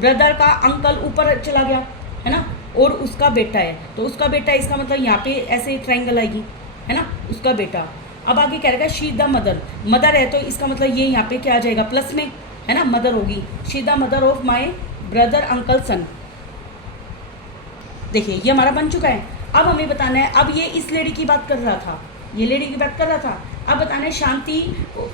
Brother का uncle ऊपर चला गया है ना, और उसका बेटा है, तो उसका बेटा इसका मतलब यहाँ पे ऐसे ट्रायंगल आएगी है ना, उसका बेटा। अब आगे क्या रहेगा, शी द मदर, मदर है तो इसका मतलब ये यहाँ पे क्या आ जाएगा, प्लस में है ना, मदर होगी, she the mother of my brother uncle son. देखिए ये हमारा बन चुका है। अब हमें बताना है, अब ये इस लेडी की बात कर रहा था, ये लेडी की बात कर रहा था, अब बताना है शांति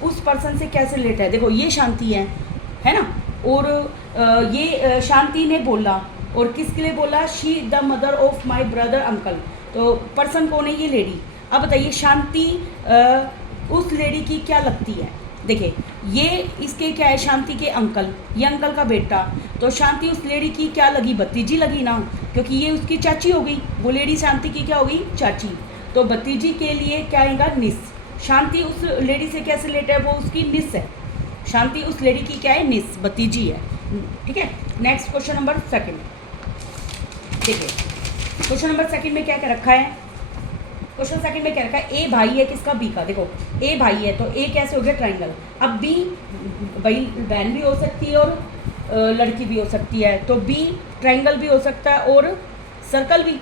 उस पर्सन से कैसे रिलेट है। देखो ये शांति है ना, और ये शांति ने बोला, और किसके लिए बोला, she the mother of my brother uncle, तो पर्सन कौन है, ये लेडी। अब बताइए शांति उस लेडी की क्या लगती है। देखिए ये इसके क्या है, शांति के अंकल, ये अंकल का बेटा, तो शांति उस लेडी की क्या लगी, भतीजी लगी ना, क्योंकि ये उसकी चाची हो गई, वो लेडी शांति की क्या होगी, चाची, तो भतीजी के लिए क्या आएगा, निस। शांति उस लेडी से कैसे रिलेटेड है, वो उसकी निस है, शांति उस लेडी की क्या है, निस, भतीजी है। ठीक है, नेक्स्ट क्वेश्चन नंबर सेकंड। देखिए क्वेश्चन नंबर सेकंड में क्या क्या रखा है, क्वेश्चन सेकंड में क्या रखा है, ए भाई है किसका, बी का। देखो ए भाई है तो ए कैसे हो गया, ट्रायंगल। अब बी भाई बहन भी हो सकती है और लड़की भी हो सकती है, तो बी ट्रायंगल भी हो सकता है और सर्कल भी।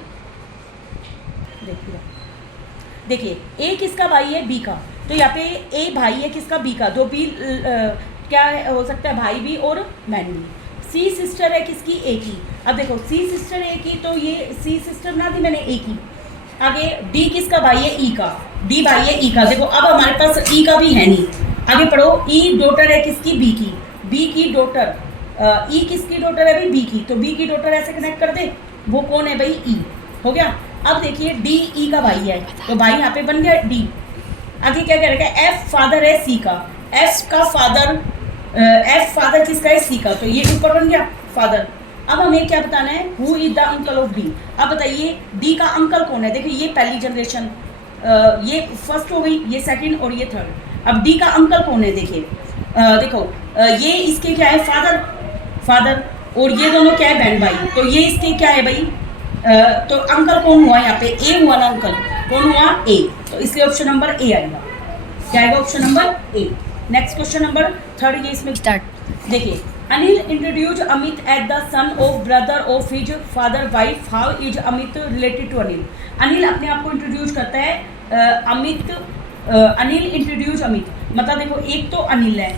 देखिए ए किसका भाई है, बी का, तो यहाँ पे ए भाई है किसका, बी का, तो बी क्या हो सकता है, भाई भी और बहन भी। सी सिस्टर है किसकी, ए की। अब देखो सी सिस्टर ए की, तो ये सी सिस्टर बना दी मैंने ए की। आगे डी किसका भाई है, ई का, डी भाई है ई का। देखो अब हमारे पास ई का भी है नहीं, आगे पढ़ो, ई डॉटर है किसकी, बी की डॉटर, ई किसकी डॉटर है भाई, बी की, तो बी की डॉटर ऐसे कनेक्ट कर दे, वो कौन है भाई, ई, हो गया। अब देखिए डी ई का भाई है, तो भाई यहाँ पे बन गया डी। आगे क्या कह रखा है, एफ फादर है सी का, एफ का फादर, एफ फादर किसका है, सी का, तो ये ऊपर बन गया फादर। अब हमें क्या बताना है, who is the uncle of D. अब बताइए डी का अंकल कौन है, देखिए ये पहली जनरेशन, ये फर्स्ट हो गई, ये सेकंड और ये थर्ड। अब डी का अंकल कौन है, देखिए देखो ये इसके क्या है, फादर, और ये दोनों क्या है, बहन भाई, तो ये इसके क्या है भाई, तो अंकल कौन हुआ यहाँ पे, ए हुआ ना, अंकल कौन हुआ, ए, तो इसलिए ऑप्शन नंबर ए आएगा। क्या आएगा, option number A. Next question number third, ये इसमें स्टार्ट। देखिए Anil introduce Amit at the son of brother of his father wife, how is Amit related to Anil. Anil अपने आप को इंट्रोड्यूस करता है, अमित, अनिल इंट्रोड्यूस अमित, मतलब देखो एक तो अनिल है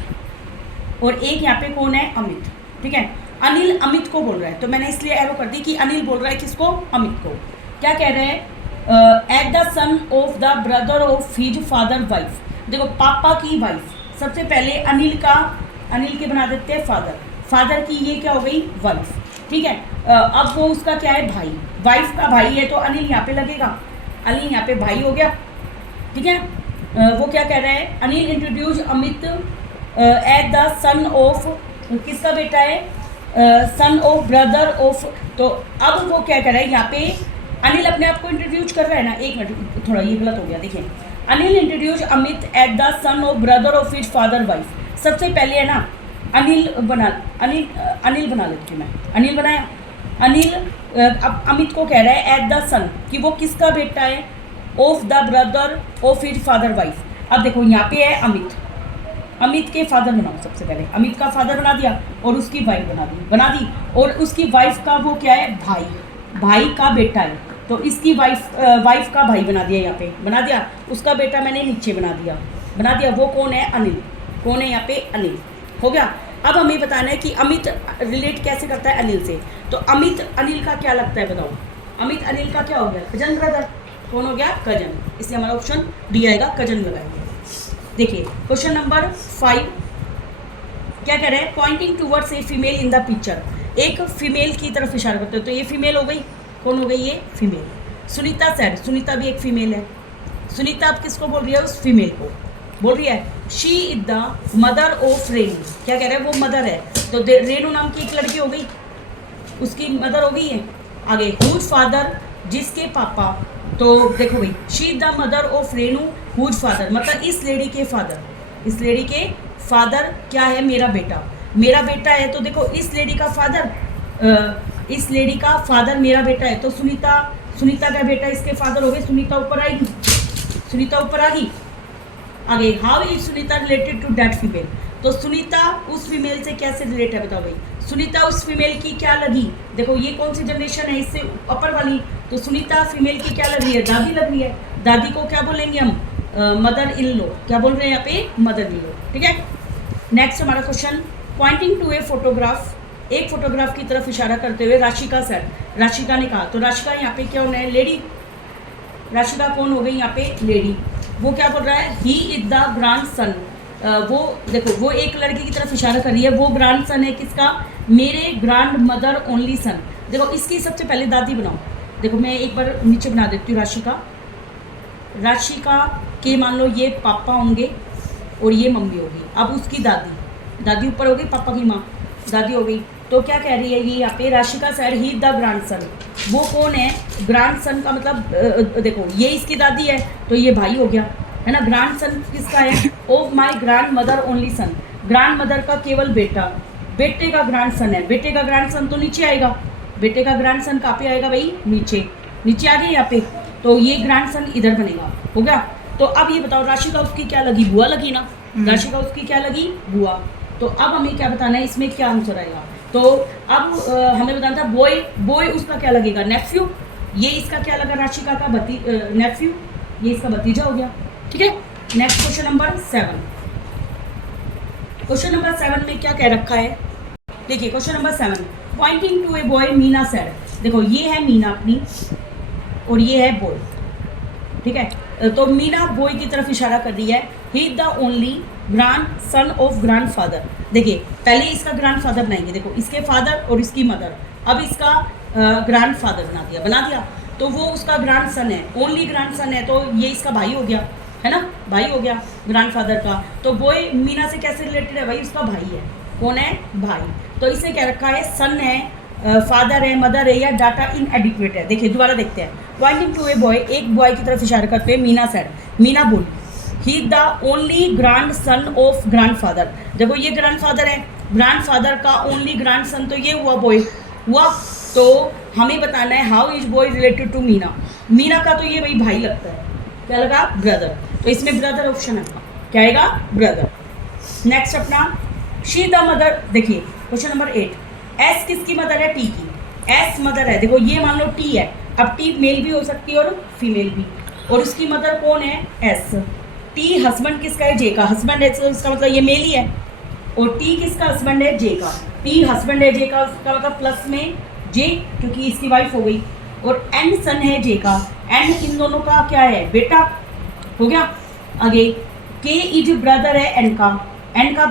और एक यहाँ पे कौन है, अमित, ठीक है। अनिल अमित को बोल रहा है, तो मैंने इसलिए एरो कर दी कि अनिल बोल रहा है किसको, अमित को। क्या कह रहे हैं, eight the son of the brother of his father wife. देखो पापा की वाइफ, सबसे पहले अनिल के बना देते हैं फादर की ये क्या हो गई, वाइफ, ठीक है। अब वो उसका क्या है, भाई, वाइफ का भाई है, तो अनिल यहाँ पे लगेगा, अनिल यहाँ पे भाई हो गया, ठीक है। वो क्या कह रहा है, Anil introduce Amit at the son of, किसका बेटा है, सन ऑफ ब्रदर ऑफ, तो अब वो क्या कर रहा है, यहाँ पे अनिल अपने आप को इंट्रोड्यूस कर रहा है ना, एक मिनट थोड़ा ये गलत हो गया, देखिए Anil introduce Amit at the son of brother of his father wife. सबसे पहले है ना अनिल बना लेती हूँ मैं, अनिल बनाया, अनिल अब अमित को कह रहा है एट द सन, कि वो किसका बेटा है, of the brother of his father wife. अब देखो यहाँ पे है अमित के फादर बनाओ, सबसे पहले अमित का फादर बना दिया और उसकी वाइफ बना दी, और उसकी वाइफ का वो क्या है, भाई का बेटा है, तो इसकी वाइफ का भाई बना दिया, यहाँ पे बना दिया, उसका बेटा मैंने नीचे बना दिया, वो कौन है, अनिल, कौन है यहाँ पे, अनिल, हो गया। अब हमें बताना है कि अमित रिलेट कैसे करता है अनिल से, तो अमित अनिल का क्या लगता है, बताओ, अमित अनिल का क्या हो गया, कजन ब्रदर, कौन हो गया, कजन, इसलिए हमारा ऑप्शन डी आएगा, कजन लगाएंगे। देखिए क्वेश्चन नंबर 5 क्या कह रहे हैं, pointing towards a female in the picture, एक फीमेल की तरफ इशारा करते हो, तो ये फीमेल हो गई, कौन हो गई, ये फीमेल। सुनीता सेड, सुनीता भी एक फीमेल है, सुनीता आप किसको बोल रही है, उस फीमेल को बोल रही है। She is the mother of Renu, क्या कह रहे हैं, वो मदर है, तो रेनू नाम की एक लड़की हो गई, उसकी मदर हो गई है। आगे हुज फादर, जिसके पापा, तो देखो भाई she is the mother of Renu whose father, मतलब इस लेडी के फादर क्या है, मेरा बेटा है, तो देखो इस लेडी का फादर मेरा बेटा है, तो सुनीता का बेटा इसके फादर हो गए, सुनीता ऊपर आ गई। आगे how is Sunita related to that female, तो सुनीता उस फीमेल से कैसे रिलेट है बताओ भाई, सुनीता उस फीमेल की क्या लगी, देखो ये कौन सी जनरेशन है इससे अपर वाली, तो सुनीता फीमेल की क्या लग रही है, दादी लग रही है। दादी को क्या बोलेंगे हम, मदर इन लो, क्या बोल रहे हैं यहाँ पे, मदर इन लो। ठीक है, नेक्स्ट हमारा question, pointing to a photograph, एक फोटोग्राफ की तरफ इशारा करते हुए राशिका सर, राशिका ने कहा, तो राशिका यहाँ पे क्या होना है, लेडी, राशिका कौन हो गई यहाँ पे, लेडी। वो क्या बोल रहा है, he is the grand son, वो देखो वो एक लड़के की तरफ इशारा कर रही है, वो ग्रैंड सन है किसका, मेरे ग्रैंड मदर ओनली सन। देखो इसकी सबसे पहले दादी बनाओ, देखो मैं एक बार नीचे बना देती हूँ राशिका, राशिका के मान लो ये पापा होंगे और ये मम्मी होगी, अब उसकी दादी, दादी ऊपर हो गई, पापा की माँ दादी हो गई, तो क्या कह रही है ये यहाँ पे, Rashika sir he the grand son, वो कौन है, ग्रैंड सन का मतलब देखो ये इसकी दादी है तो ये भाई हो गया है ना, ग्रैंड सन किसका है, of my grand mother only son, grand mother का केवल बेटा, बेटे का ग्रैंड सन है, बेटे का ग्रैंड सन तो नीचे आएगा, बेटे का ग्रैंड सन कहाँ पे आएगा भाई, नीचे, नीचे आ गया यहाँ पे, तो ये ग्रैंड सन इधर बनेगा, हो गया। तो अब ये बताओ राशिका उसकी क्या लगी, बुआ लगी ना, राशिका उसकी क्या लगी, बुआ। तो अब हमें क्या बताना है, इसमें क्या आंसर आएगा, तो अब हमें बताना था बॉय, बॉय उसका क्या लगेगा, नेफ्यू, ये इसका क्या लगा, राशिका का नेफ्यू, ये इसका भतीजा हो गया। ठीक है, next question number 7, question number 7 में क्या कह रखा है, देखिए question number 7, pointing to a boy Meena said, देखो ये है मीना अपनी और ये है बॉय। ठीक है, तो मीना बॉय की तरफ इशारा कर रही है, he the only grandson of grandfather. देखिए पहले इसका ग्रैंड फादर बनाएंगे, देखो इसके फादर और इसकी मदर, अब इसका ग्रैंड फादर बना दिया, तो वो उसका ग्रैंड सन है, ओनली ग्रैंड सन है, तो ये इसका भाई हो गया है ना, भाई हो गया ग्रैंड फादर का। तो बॉय मीना से कैसे रिलेटेड है भाई, उसका भाई है, कौन है, भाई। तो इसने क्या रखा है, सन है, फादर है, मदर है, या डाटा इनएडिक्वेट है। देखिए दोबारा देखते हैं, पॉइंटिंग टू ए बॉय, एक बॉय की तरफ इशारा करते हुए मीना सैड, मीना बोली, he the only grandson of grandfather. देखो ये ग्रैंड फादर है, ग्रैंड फादर का ओनली ग्रैंड सन, तो ये हुआ बॉय हुआ। तो हमें बताना है how is boy related to Meena, Meena का तो ये भाई भाई लगता है, क्या लगा, ब्रदर, तो इसमें ब्रदर ऑप्शन है, क्या आएगा, ब्रदर। नेक्स्ट अपना शी द मदर, देखिए क्वेश्चन नंबर 8, एस किसकी मदर है, टी की, एस मदर है, देखो ये मान लो टी है, अब टी मेल भी हो सकती है और फीमेल भी, और उसकी मदर कौन है, एस। टी हस्बैंड किसका है, जे का, हस्बैंड है तो इसका मतलब ये मेल ही है, और टी किसका हस्बैंड है, जे का, टी हस्बैंड है जे का, उसका मतलब प्लस में जे क्योंकि इसकी वाइफ हो गई, और एन सन है जे का, एन इन दोनों का क्या है, बेटा, हो गया। आगे के इज ब्रदर है एन का, एन का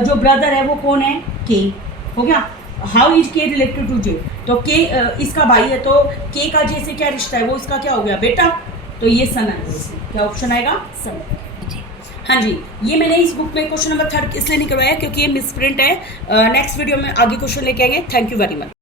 जो ब्रदर है वो कौन है, के, हो गया। हाउ इज के रिलेटेड टू जे, तो के इसका भाई है, तो के का जे से क्या रिश्ता है, वो इसका क्या हो गया, बेटा, तो ये सन आएगा, इसमें क्या ऑप्शन आएगा, सन। हाँ जी, ये मैंने इस बुक में क्वेश्चन नंबर 3 इसलिए नहीं करवाया क्योंकि ये मिसप्रिंट है, नेक्स्ट वीडियो में आगे क्वेश्चन लेके आएंगे। Thank you very much.